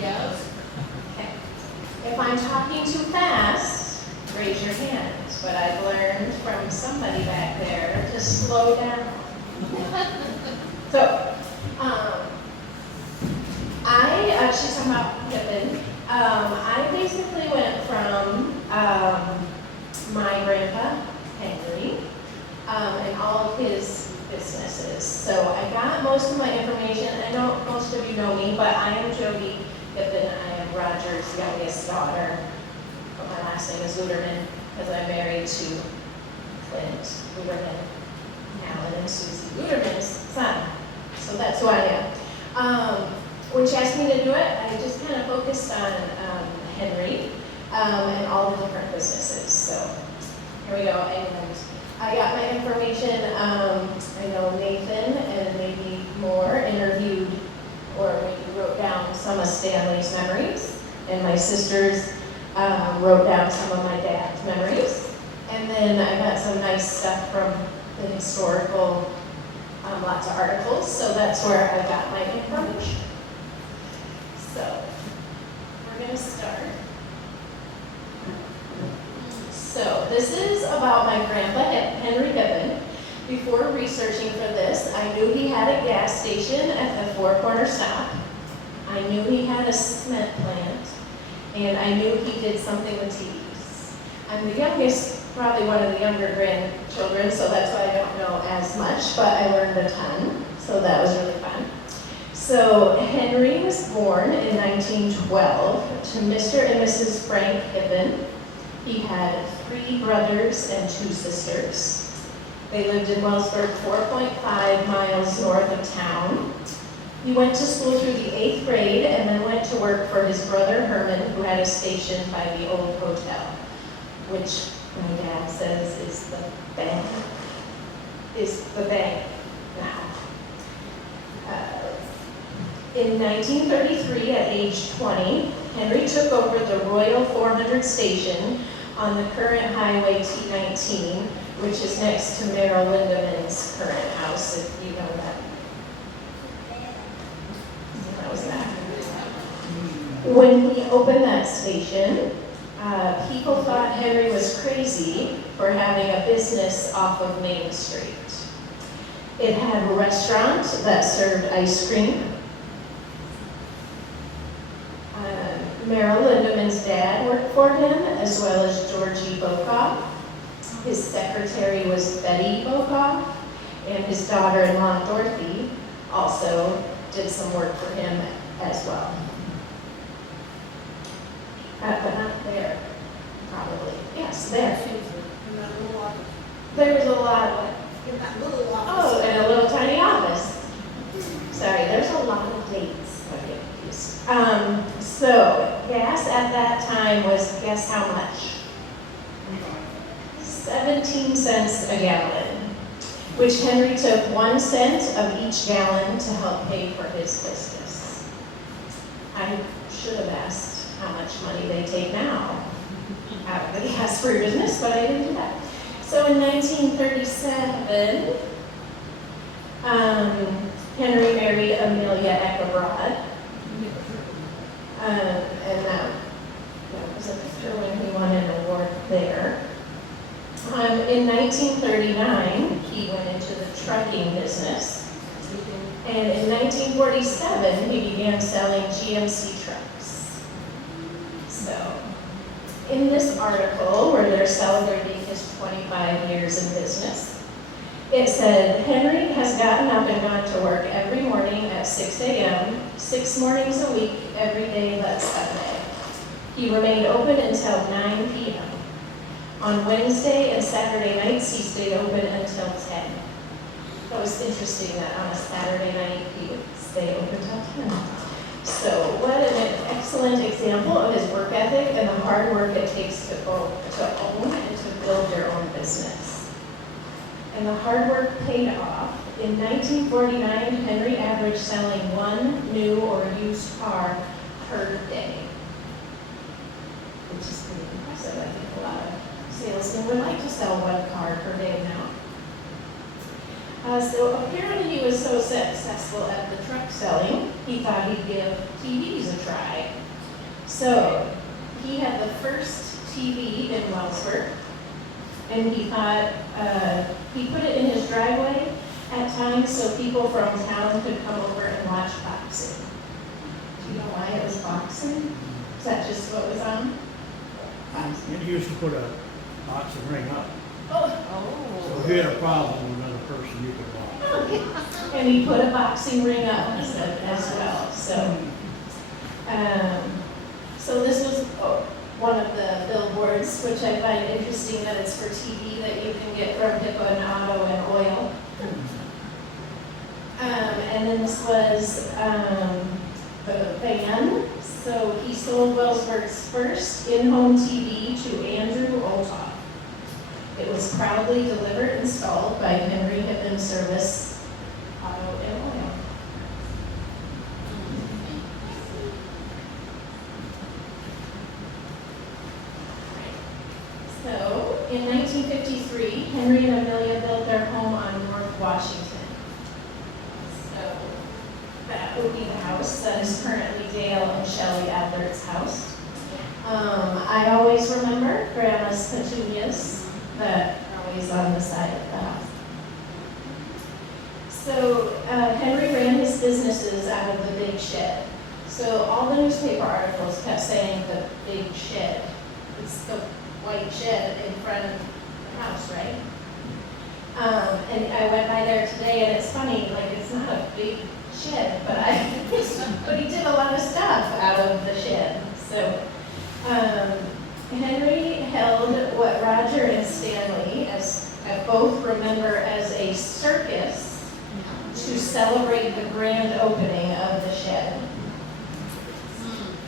Yes. Okay. If I'm talking too fast, raise your hand. But I've learned from somebody back there to slow down. So, she's talking about Hippen. I basically went from my grandpa, Henry, and all of his businesses. So I got most of my information. I know most of you know me, but I am Jody Hippen. I am Roger's youngest daughter. But my last name is Luderman because I'm married to Clint Luderman, Alan and Susie Luderman's son. So that's who I am. When she asked me to do it, I just kind of focused on Henry and all the different businesses. So here we go. And I got my information. I know Nathan and maybe more interviewed or maybe wrote down some of Stanley's memories. And my sisters wrote down some of my dad's memories. And then I got some nice stuff from the historical, lots of articles. So that's where I got my information. So we're going to start. So this is about my grandpa, Henry Hippen. Before researching for this, I knew he had a gas station at the Four Corner Stop. I knew he had a cement plant. And I knew he did something with TVs. I'm the youngest, probably one of the younger grandchildren, so that's why I don't know as much, but I learned a ton. So that was really fun. So Henry was born in 1912 to Mr. and Mrs. Frank Hippen. He had 3 brothers and 2 sisters. They lived in Wellsburg, 4.5 miles north of town. He went to school through the 8th grade and then went to work for his brother Herman, who had a station by the old hotel, which my dad says is the bank now. In 1933, at age 20, Henry took over the Royal 400 station on the current Highway T19, which is next to Merrill Lindeman's current house, if you know that. That was that. When he opened that station, people thought Henry was crazy for having a business off of Main Street. It had a restaurant that served ice cream. Merrill Lindeman's dad worked for him, as well as Georgie Bokoff. His secretary was Betty Bokoff, and his daughter-in-law, Dorothy, also did some work for him as well. But not there, probably. Yes, there. There was a lot of In that little office. Oh, and a little tiny office. Sorry, there's a lot of dates. So gas at that time was, guess how much? 17 cents a gallon, which Henry took 1 cent of each gallon to help pay for his business. I should have asked how much money they take now out of the gas for your business, but I didn't do that. So in 1937, Henry married Amelia Eckebrod. And that was a picture when he won an award there. In 1939, he went into the trucking business. And in 1947, he began selling GMC trucks. So, in this article, where they're celebrating his 25 years in business, it said, Henry has gotten up and gone to work every morning at 6 a.m., 6 mornings a week, every day but Sunday. He remained open until 9 p.m. On Wednesday and Saturday nights, he stayed open until 10. That was interesting that on a Saturday night, he would stay open until 10. So what an excellent example of his work ethic and the hard work it takes to own and to build your own business. And the hard work paid off. In 1949, Henry averaged selling 1 new or used car per day, which is pretty impressive. I think a lot of salesmen would like to sell 1 car per day now. So apparently he was so successful at the truck selling, he thought he'd give TVs a try. So he had the first TV in Wellsburg, and he thought he put it in his driveway at times so people from town could come over and watch boxing. Do you know why it was boxing? Is that just what was on? And he used to put a boxing ring up. Oh. So if you had a problem with another person, you could watch. And he put a boxing ring up as well. So this was one of the billboards, which I find interesting that it's for TV that you can get from Hippen, Auto, and Oil. And then this was the van. So he sold Wellsburg's first in-home TV to Andrew Oltoff. It was proudly delivered and installed by Henry Hippen Service, Auto and Oil. So, in 1953, Henry and Amelia built their home on North Washington. So, that would be the house that is currently Dale and Shelley Adlert's house. I always remember Grandma's petunias that are always on the side of the house. So Henry ran his businesses out of the big shed. So all the newspaper articles kept saying the big shed. It's the white shed in front of the house, right? And I went by there today, and it's funny, like it's not a big shed, but but he did a lot of stuff out of the shed. So Henry held what Roger and Stanley, as I both remember, as a circus to celebrate the grand opening of the shed.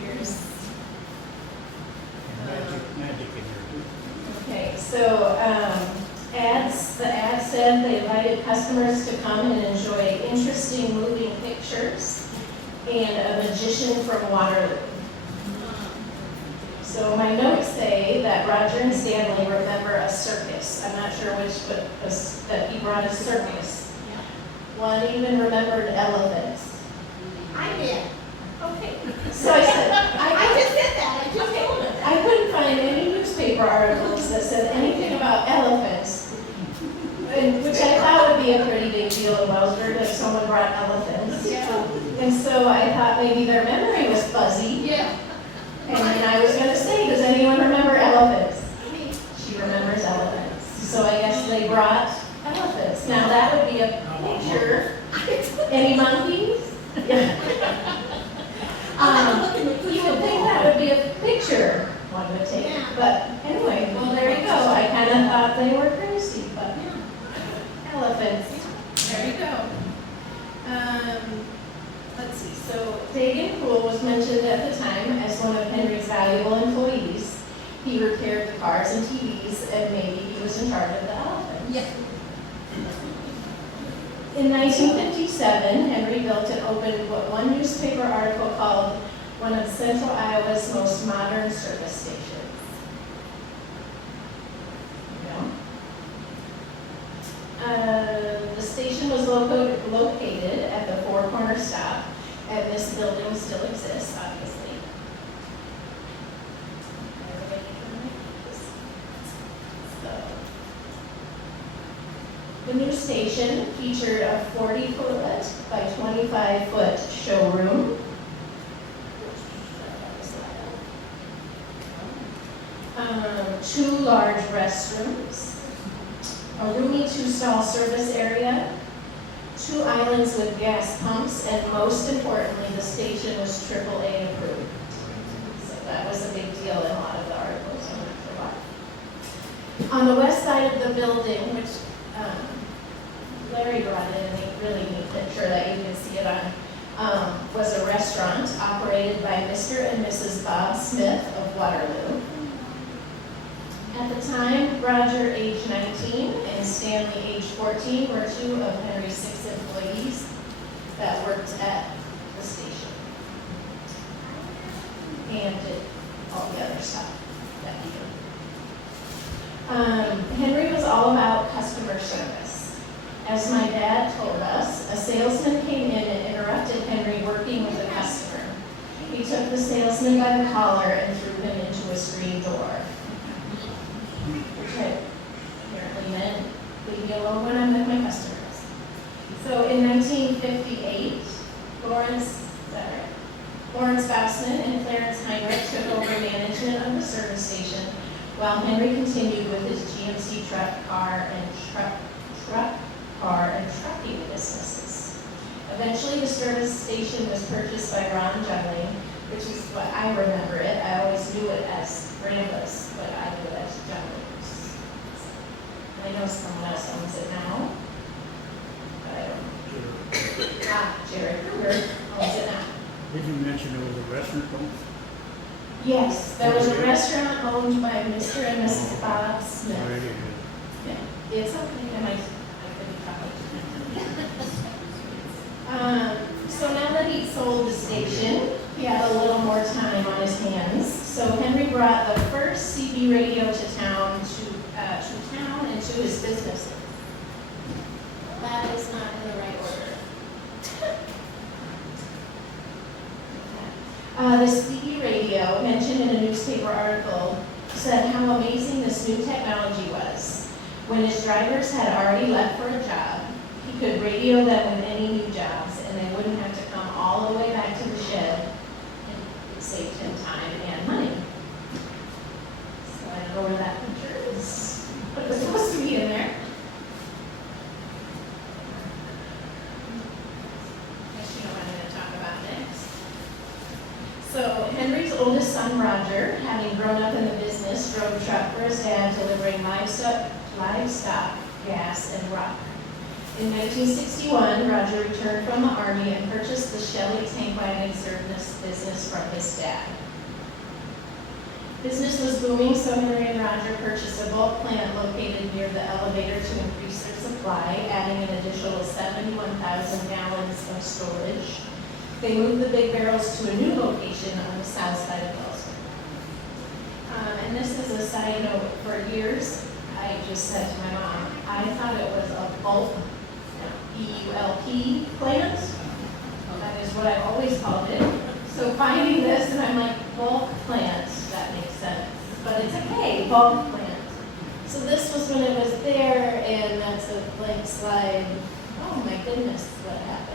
Here's Magic in there too. okay. So the ad said they invited customers to come and enjoy interesting moving pictures and a magician from Waterloo. So my notes say that Roger and Stanley remember a circus. I'm not sure which, but that he brought a circus. One even remembered elephants. I did. Okay. So I said, I just said that. I just told it. I couldn't find any newspaper articles that said anything about elephants, which I thought would be a pretty big deal in Wellsburg if someone brought elephants. Yeah. And so I thought maybe their memory was fuzzy. Yeah. And then I was going to say, does anyone remember elephants? Me. She remembers elephants. So I guess they brought elephants. Now that would be a picture. Any monkeys? You would think that would be a picture one would take. Yeah. But anyway, well there you go. I kind of thought they were crazy, but elephants. There you go. Let's see. So Dagan Poole was mentioned at the time as one of Henry's valuable employees. He repaired the cars and TVs, and maybe he was in charge of the elephants. Yeah. In 1957, Henry built and opened what one newspaper article called one of Central Iowa's most modern service stations. The station was located at the Four Corner Stop, and this building still exists, obviously. The new station featured a 40-foot by 25-foot showroom. Two large restrooms, a roomy two-stall service area, 2 islands with gas pumps, and most importantly, the station was AAA approved. So that was a big deal in a lot of the articles. I'm not sure why. On the west side of the building, which Larry brought in a really neat picture that you can see it on, was a restaurant operated by Mr. and Mrs. Bob Smith of Waterloo. At the time, Roger, age 19, and Stanley, age 14, were 2 of Henry's 6 employees that worked at the station and did all the other stuff that he did. Henry was all about customer service. As my dad told us, a salesman came in and interrupted Henry working with a customer. He took the salesman by the collar and threw him into a screen door, which apparently meant, leave me alone when I'm with my customers. So in 1958, Lawrence Bassman and Clarence Heinrich took over management of the service station, while Henry continued with his GMC car and trucking businesses. Eventually, the service station was purchased by Ron Jungling, which is what I remember it. I always knew it as Grandpa's, but I knew it as Jungling's. I know someone else owns it now, but I don't know. Jerry Kruger owns it now. Did you mention there was a restaurant owned? Yes, there was a restaurant owned by Mr. and Mrs. Bob Smith. Already. Yeah, it's okay, I couldn't probably. So now that he'd sold the station, he had a little more time on his hands. So Henry brought the first CB radio to town and to his businesses. That is not in the right order. The CB radio, mentioned in a newspaper article, said how amazing this new technology was. When his drivers had already left for a job, he could radio them with any new jobs, and they wouldn't have to come all the way back to the shed, and it saved him time and money. So I don't know where that picture is, but it was supposed to be in there. Guess you know what I'm going to talk about next. So Henry's oldest son, Roger, having grown up in the business, drove a truck for his dad delivering livestock, gas, and rock. In 1961, Roger returned from the Army and purchased the Shelley tank wagon service business from his dad. Business was booming, so Henry and Roger purchased a bulk plant located near the elevator to increase their supply, adding an additional 71,000 gallons of storage. They moved the big barrels to a new location on the south side of Wellsburg. And this is a side note, for years, I just said to my mom, I thought it was a bulk, B-U-L-P plant. That is what I've always called it. So finding this, and I'm like, bulk plant, that makes sense. But it's okay, bulk plant. So this was when it was there, and that's a blank slide. Oh my goodness, what happened?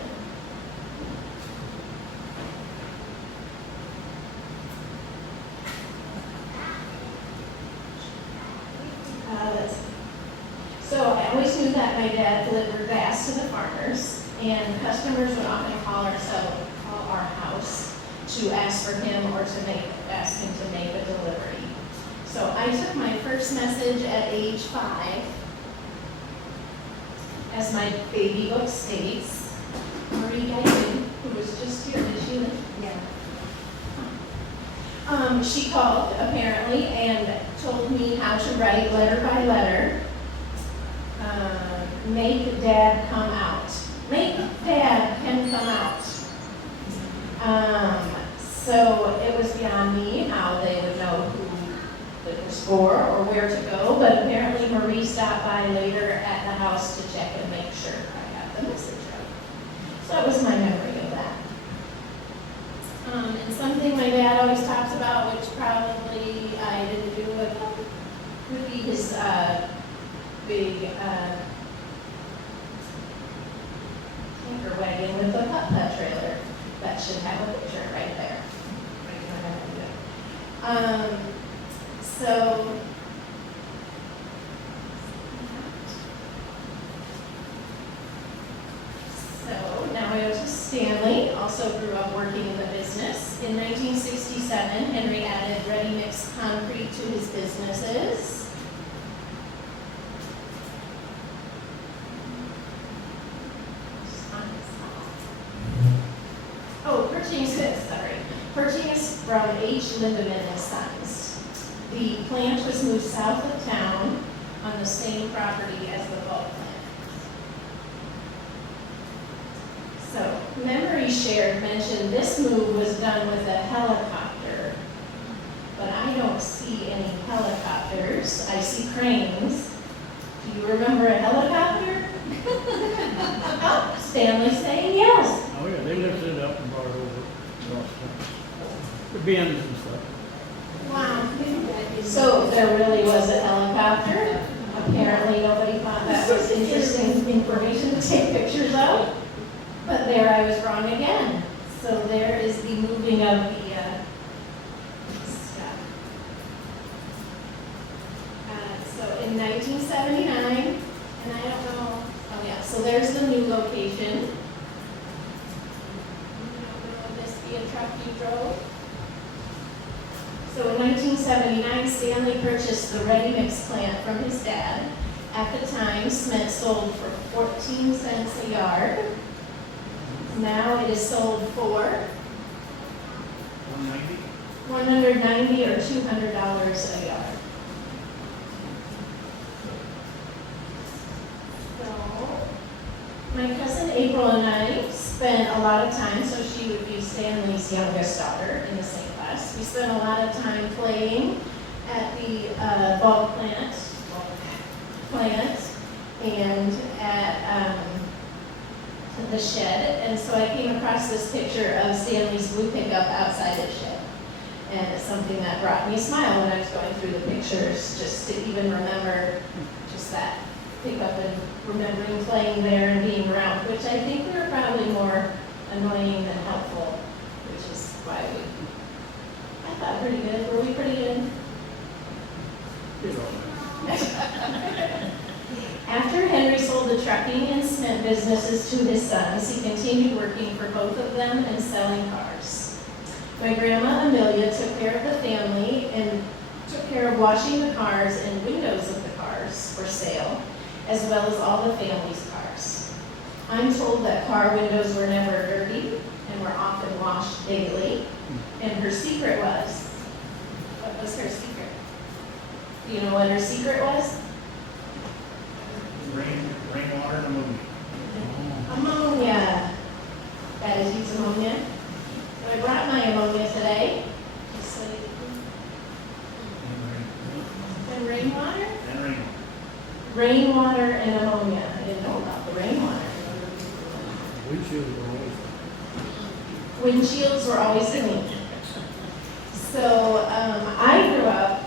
So I always knew that my dad delivered gas to the farmers, and customers would often call our house to ask for him or ask him to make a delivery. So I took my first message at age 5, as my baby book states. Marie Guyton, who was just here, did she live? Yeah. She called, apparently, and told me how to write letter by letter. Make Dad come out. Make Dad can come out. So it was beyond me how they would know who it was for or where to go, but apparently Marie stopped by later at the house to check and make sure I got the message right. So that was my memory of that. And something my dad always talks about, which probably I didn't do, would be his big tanker wagon with the putt-putt trailer. That should have a picture right there. So now we go to Stanley, also grew up working in the business. In 1967, Henry added ready-mix concrete to his businesses. Purchased from H. Lindeman and Sons. The plant was moved south of town on the same property as the bulk plant. So, memory shared mentioned this move was done with a helicopter, but I don't see any helicopters. I see cranes. Do you remember a helicopter? Stanley saying yes. Oh, yeah, they lifted it up and brought it over. The bins and stuff. Wow. So there really was a helicopter. Apparently nobody thought that was interesting information to take pictures of. But there I was wrong again. So there is the moving of the stuff. So in 1979, and I don't know, oh yeah, so there's the new location. You don't know, would this be a truck you drove? So in 1979, Stanley purchased the ready mix plant from his dad. At the time, cement sold for 14 cents a yard. Now it is sold for $190 or $200 a yard. So, my cousin April and I spent a lot of time, so she would be Stanley's youngest daughter in the same class. We spent a lot of time playing at the bulk plant, and at the shed. And so I came across this picture of Stanley's blue pickup outside his shed. And it's something that brought me a smile when I was going through the pictures, just to even remember just that pickup and remembering playing there and being around, which I think we were probably more annoying than helpful, which is why I thought pretty good. Were we pretty good? You know, After Henry sold the trucking and cement businesses to his sons, he continued working for both of them and selling cars. My grandma Amelia took care of the family and took care of washing the cars and windows of the cars for sale, as well as all the family's cars. I'm told that car windows were never dirty and were often washed daily, and her secret was, what was her secret? Do you know what her secret was? Rainwater and ammonia. Ammonia. Guys use ammonia. So I brought my ammonia today. Just so you and rainwater? And rainwater. Rainwater and ammonia. I didn't know about the rainwater. windshields were always. Windshields were always clean. So I grew up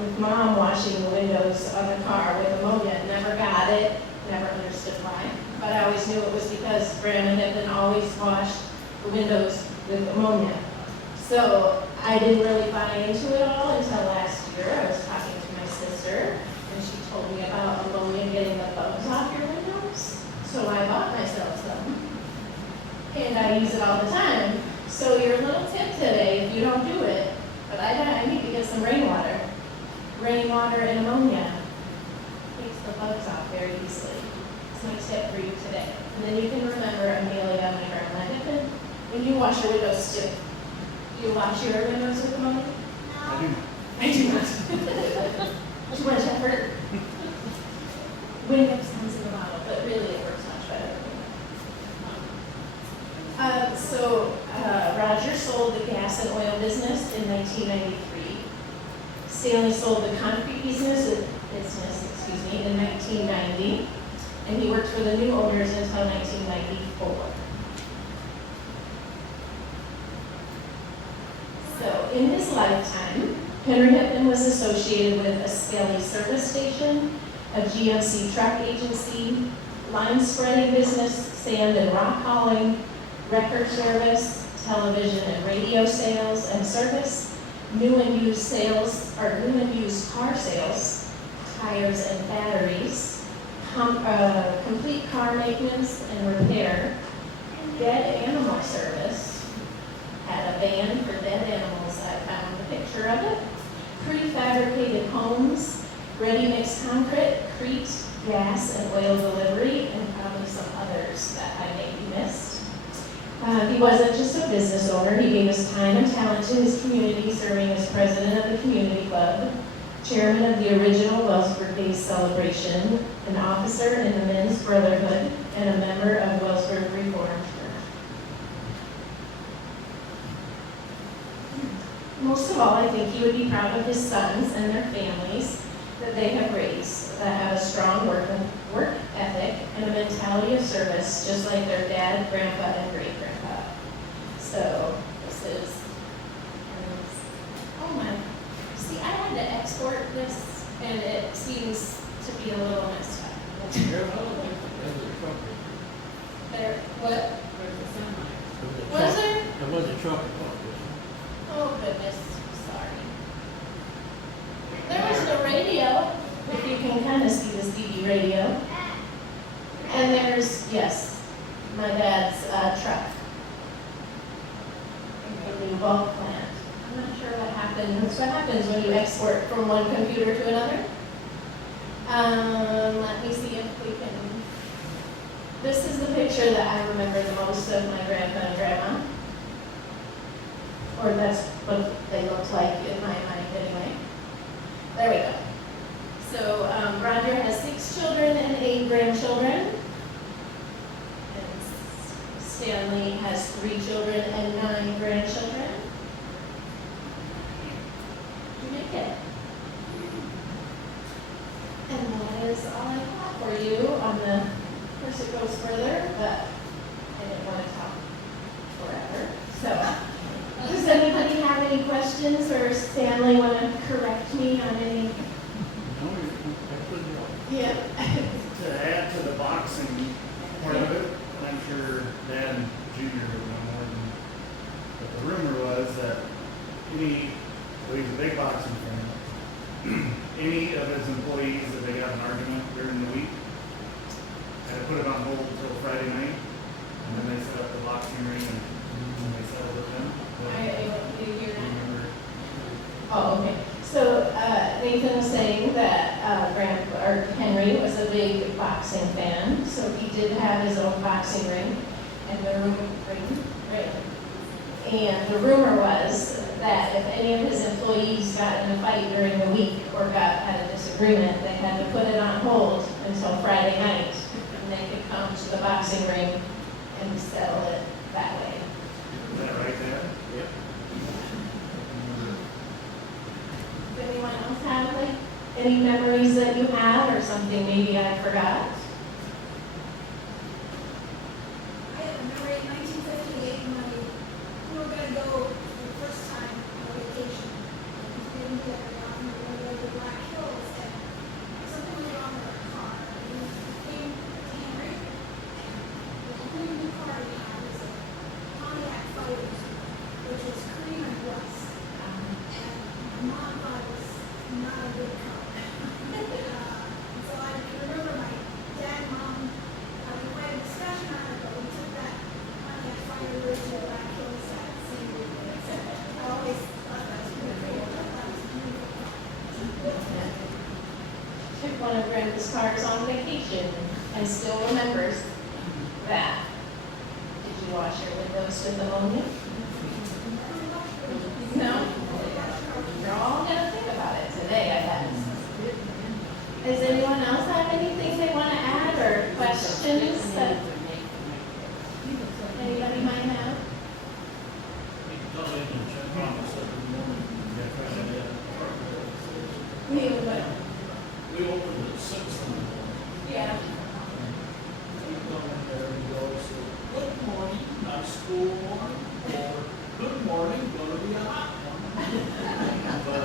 with mom washing the windows of the car with ammonia. Never got it, never understood why. But I always knew it was because Grandma Hippen always washed the windows with ammonia. So I didn't really buy into it all until last year. I was talking to my sister, and she told me about ammonia getting the bugs off your windows. So I bought myself some. And I use it all the time. So your little tip today, if you don't do it, but I need to get some rainwater. Rainwater and ammonia takes the bugs off very easily. It's my tip for you today. And then you can remember Amelia, my grandma Hippen, when you wash your windows too. Do you wash your windows with ammonia? I do. I do not. Too much effort. Windex comes in the bottle, but really it works much better. Roger sold the gas and oil business in 1993. Stanley sold the concrete business in 1990, and he worked for the new owners until 1994. So in his lifetime, Henry Hippen was associated with a Skelly service station, a GMC truck agency, line spreading business, sand and rock hauling, record service, television and radio sales and service, new and used car sales, tires and batteries, complete car maintenance and repair, dead animal service, had a van for dead animals, I found a picture of it, prefabricated homes, ready-mix concrete, gas and oil delivery, and probably some others that I maybe missed. He wasn't just a business owner, he gave his time and talent to his community, serving as president of the community club, chairman of the original Wellsburg Days celebration, an officer in the Men's Brotherhood, and a member of Wellsburg Reformed Church. Most of all, I think he would be proud of his sons and their families, that that they have raised that have a strong work ethic and a mentality of service, just like their dad, grandpa, and great-grandpa. So this is, oh my, see, I had to export this, and it seems to be a little messed up. There, what? Was there? There was a truck. Oh goodness, sorry. There was no radio, if you can kind of see the CD radio. And there's, yes, my dad's truck. A new bulk plant. I'm not sure what happens. That's what happens when you export from one computer to another. Let me see if we can. This is the picture that I remember the most of my grandpa and grandma. Or that's what they looked like in my mind anyway. There we go. So Roger has 6 children and 8 grandchildren. And Stanley has 3 children and 9 grandchildren. You make it. And that is all I have for you on the, of course it goes further, but I didn't want to talk forever. So, does anybody have any questions, or Stanley want to correct me on any? No, that's good job. Yeah. To add to the boxing part of it, I'm sure Dad and Junior would know more than, but the rumor was that well, he's a big boxing fan, any of his employees that they got an argument during the week, had to put it on hold until Friday night, and then they set up the boxing ring and they settled it then. You hear that? Remember, Oh, okay. So Nathan was saying that Henry was a big boxing fan, so he did have his own boxing ring, and the rumor was that if any of his employees got in a fight during the week or had a disagreement, they had to put it on hold until Friday night, and they could come to the boxing ring and settle it that way. is that right, Dad? Yep. Does anyone else have any memories that you have, or something maybe I forgot? I remember in 1958 when we were going to go for the first time on vacation. We didn't get it on, we were going to go to the Black Hills, and something was wrong with our car. And we came to Henry, and the only new car we had was a Pontiac Fighter, which was cream and rust. And my mom thought it was not a good car. So I remember my dad and mom having quite a discussion on it, but we took that Pontiac Fighter to the Black Hills at same weekend. I always thought that was beautiful. I thought it was a beautiful car. Took one of Grandpa's cars on vacation and still remembers that. Did you wash your windows with ammonia? No? You're all gonna think about it today, I bet. Does anyone else have anything they want to add, or questions that anybody might have? We would. We opened at 6 in the morning. Yeah. We come in there and go, so, good morning, not school morning, or good morning, gonna be a hot one. But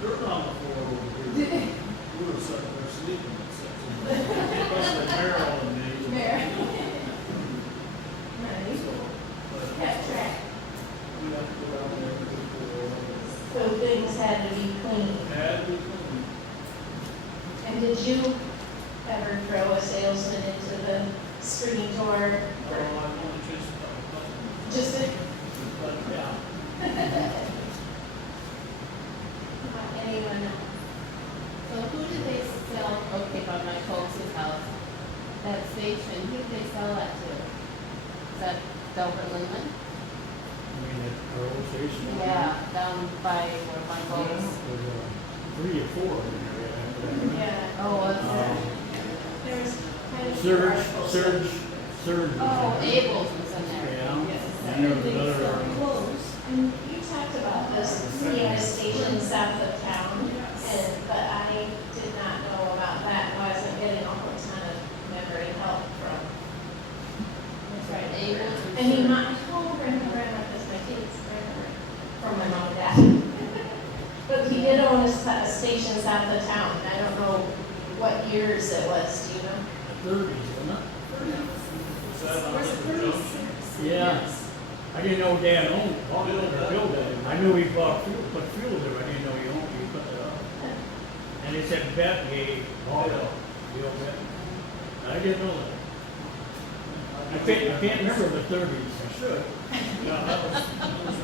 they're on the floor over here. We were sitting there sleeping at 6. Especially Carol and me. Mary. Nice. But Kept track. we have to go down there and do So things had to be clean. had to clean. And did you ever throw a salesman into the screen door? Oh, I only chased a couple customers. Just a, But, yeah. anyone else? So who did they sell, okay, by my folks' house, that station, who did they sell that to? Is that Delbert Lindman? I mean, at our old station. Yeah, down by where my folks. There's 3 or 4 in there, yeah. Yeah. Oh, was there? There's kind of. Surge. Oh, Abel's was in there. Yeah. Yes. And there was Everything's another, so close. And you talked about this, we had a station south of town But I did not know about that, and I wasn't getting a whole ton of memory help from. That's right, able to. I mean, my whole grandma, because my kids grandma, from my mom and dad. But he did own a station south of town, and I don't know what years it was, do you know? The 30s, wasn't it? Was that on Where's the the junction? Yeah. I didn't know Dad owned, bought it or built it. I knew he bought fuel, put fuel there, I didn't know he owned, he put it up. And he said Bet gave, bought it, the old Bet. I didn't know that. I can't remember the 30s, I should. Yeah, that was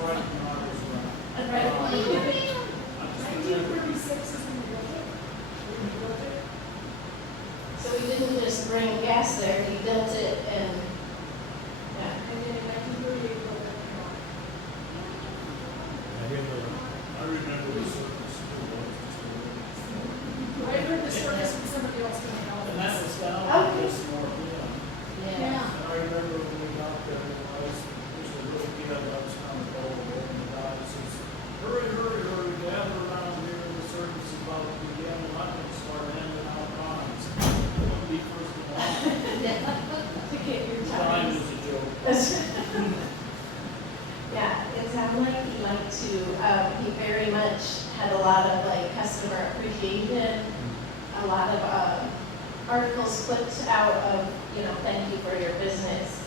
right when I was around. Right. 1936 is when we built it. When we built it. So he didn't just bring gas there, he built it and, yeah. And then in 1938, we built it. I didn't know that. I remember the circus. I heard the circus when somebody else came out. And that was down Okay. this north end. Yeah. And I remember when we got there, it was a little kid that was kind of old, and the guy says, hurry, hurry, hurry, gather around here, the circus is about to begin, and I'm gonna start handing out dimes. I'm gonna be first in line. To get your Dime time. is a joke. Yeah, it sounded like he liked to, he very much had a lot of like customer appreciation, a lot of articles clipped out of, you know, thank you for your business.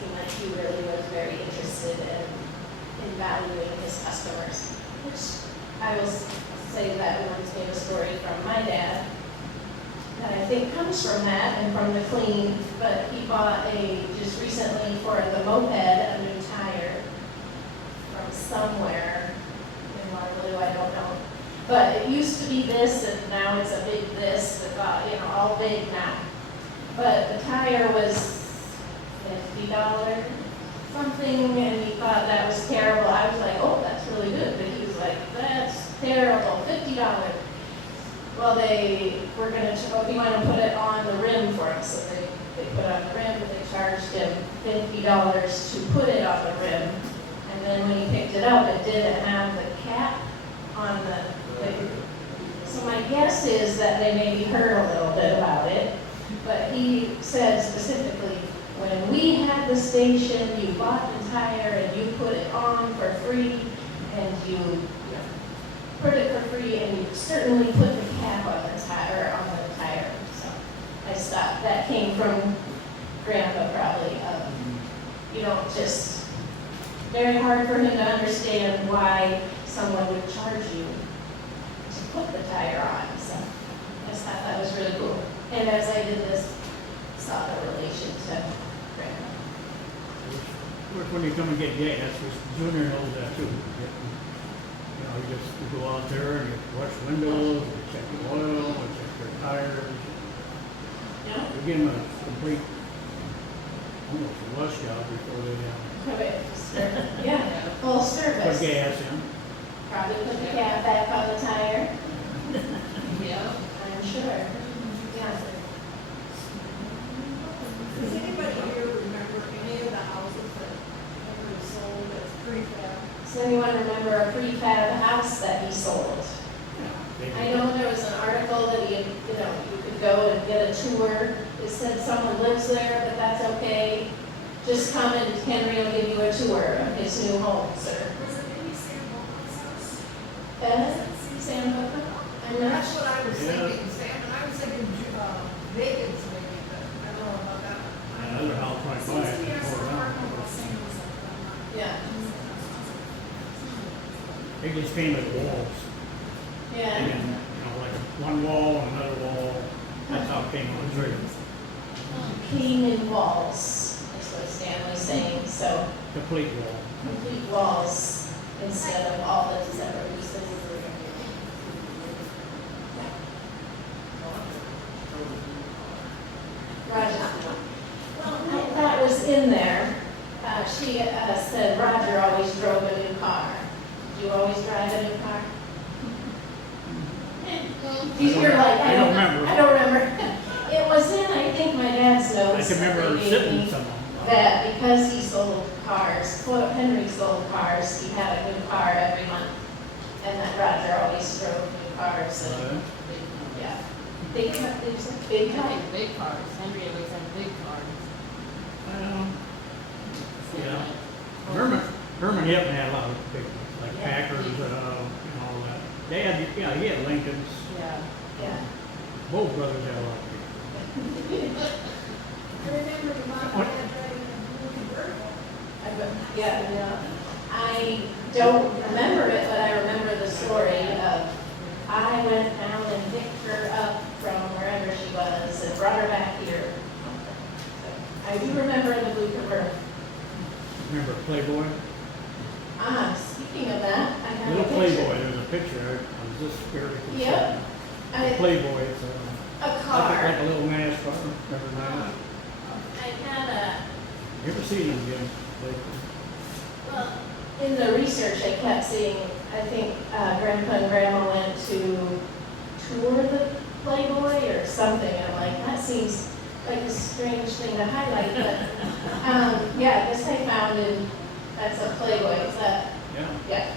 Seemed like he really was very interested in valuing his customers, which I will say that reminds me of a story from my dad that I think comes from that and from the clean, but he bought just recently for the moped, a new tire from somewhere in Waterloo, I don't know. But it used to be this, and now it's a big this, with, all big now. But the tire was $50 something, and he thought that was terrible. I was like, oh, that's really good, but he was like, that's terrible, $50. Well, they were we want to put it on the rim for him, so they put it on the rim, but they charged him $50 to put it on the rim. And then when he picked it up, it didn't have the cap on the. So my guess is that they maybe heard a little bit about it, but he said specifically, when we had the station, you bought the tire and you put it on for free, and you put it for free, and you certainly put the cap on the tire. So I stopped. That came from Grandpa probably. Just very hard for him to understand why someone would charge you to put the tire on. So I just thought that was really cool. And as I did this, saw the relation to Grandpa. Of course, when you come and get gas, Junior knows that too. You go out there and you wash windows, you check the oil, you check your tires. Yeah. You give them a complete, almost a rush job before they Yeah, full service. put gas in. Probably put the cap back on the tire, Yeah. I'm sure. Yeah. Does anybody here remember any of the houses that were sold as prefab? Does anyone remember a prefab house that he sold? I know there was an article that you could go and get a tour. It said someone lives there, but that's okay. Just come and Henry will give you a tour of his new home, sir. Was it maybe Sam Bowen's house? Sam Booker? I'm not That's sure. what I was Yeah. thinking, Sam, and I was thinking Vegas maybe, but I don't know about that. Another house right by Seems to be it, I tore saw down. article about Sam was like, Yeah, They just came with walls. yeah. And, like one wall and another wall. That's how it came on the tree. Came in walls, is what Stan was saying, so Complete wall. complete walls instead of all the separate pieces. Roger. Well, that was in there. She said Roger always drove a new car. Do you always drive a new car? You're like, I don't remember. I don't remember. It was in, I think, my dad's I notes. can remember that they gave sitting me, in some of them. that because he sold cars, well, Henry sold cars, he had a new car every month. And that Roger always drove new cars and, Big cars. yeah. Big, there's a big I car. think big cars, Henry always had big cars. Well, yeah. Herman Hippen had a lot of big ones, like Yeah. Packers, and all that. Dad, yeah, he had Lincolns. Yeah. Yeah. Both brothers had a lot of big ones. I remember your mom and dad driving a blue convertible. Yeah. I don't remember it, but I remember the story of, I went down and picked her up from wherever she was and brought her back here. So, I do remember the blue convertible. Remember Playboy? Speaking of that, I have a Little picture. Playboy, there's a picture, I was just scared to Yep. Playboy, it's A like car. a little NASCAR, remember that? I had a, You ever seen them, Jim? well, in the research I kept seeing, I think Grandpa and Grandma went to tour the Playboy or something. I'm like, that seems like a strange thing to highlight, but yeah, I guess I found that's a Playboy. Is that? Yeah. Yeah.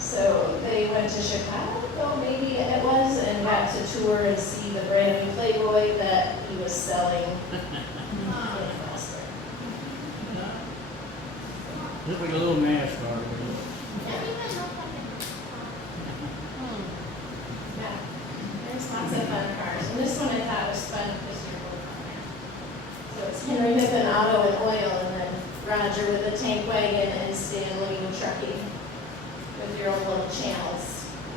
So they went to Chicago, maybe it was, and got to tour and see the brand new Playboy that he was selling in Wellsburg. Looked like a little NASCAR. Hmm. Yeah, there's lots of fun cars, and this one I thought was fun because you're both on there. So it's Henry Hippen Auto and Oil, and then Roger with the tank wagon, and Stanley with trucking, with your own little channels.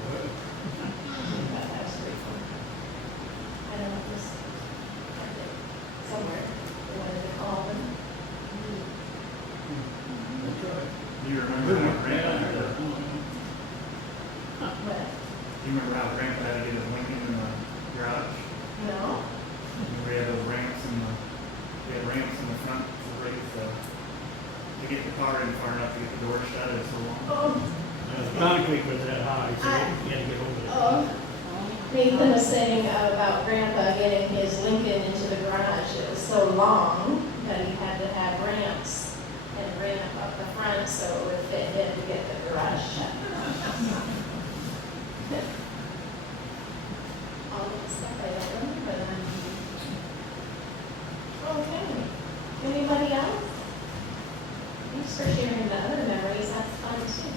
I thought that was pretty fun. I don't know if this, somewhere, they wanted to call them. That's right. You remember how Grandpa, But, you remember how Grandpa had to get his Lincoln in the garage? no, We had those ramps we had ramps in the front to raise to get the car in far enough to get the door shut, it was so long. oh, The concrete was that high, so you had to get over it. oh. Nathan was saying about Grandpa getting his Lincoln into the garage. It was so long that he had to have ramps and ramp up the front so it would fit him to get the garage shut. All the stuff I don't remember then. Okay. Anybody else? Thanks for sharing the other memories. That's fun too.